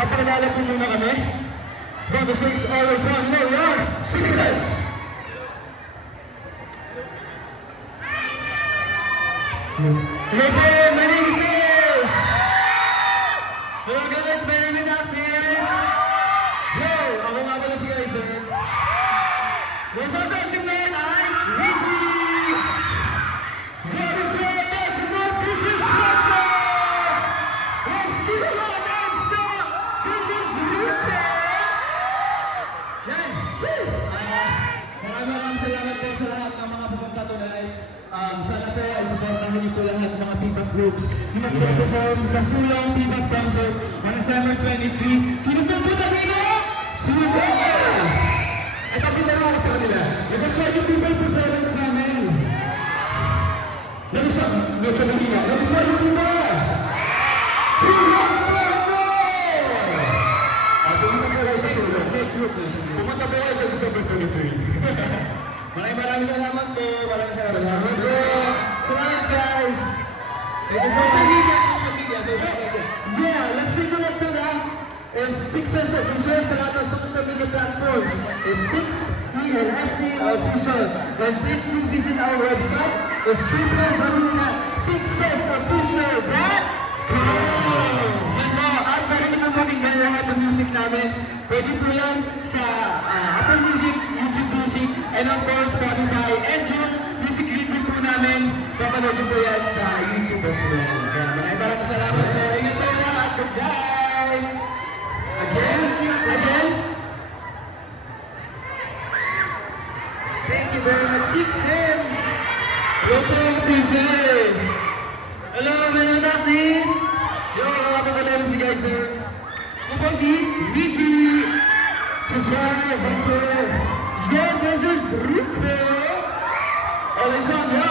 Papakilala po muna kami. From the 6 always on, no, we are Sixers! Hello po, my name is Sir! Hello guys, my name is Axis! Yo, ako nga pala si Kaiser. What's up, guys? Yung man ay Richie! What is up, guys? This is Shatro! Let's give it up and shout! This is Rupe! Yan! Maraming salamat po sa lahat ng mga pumunta tunay. Sana po ay supportahan niyo po lahat ng mga P-pop groups. Yung mag-perform sa Sulong P-pop concert on December 23. Sino po punta dito? Super! At ang pinaraw ko sa kanila, nag-aside yung P-pop performance namin. Nag-aside yung P-pop! Who wants some more? Pumunta po kayo sa Sulong. Next group na siya. Pumunta po kayo sa December 23. Maraming salamat po. Maraming salamat po. Salamat guys. Social media. Yeah, let's take a look to that. It's Sixers Official sa lahat ng social media platforms. It's 6ENSC Official. And please do visit our website. It's www.sixersofficial.com. Yan po. At pwede niyo po pakinggan lahat ng music namin. Pwede po yan sa Apple Music, YouTube Music, and of course Spotify. And yung music video po namin, papanood po yan sa YouTube as well. Kaya maraming salamat po. Ingat po lahat. Goodbye! Again. Thank you very much, Sixers! Yo po, Pinsel! Hello, my name is Axis! Yo, mga pagkalaman si Geyser. Ako po si Richie! Tachara, Hunter! Yo, this is Rupe! Always on, yo!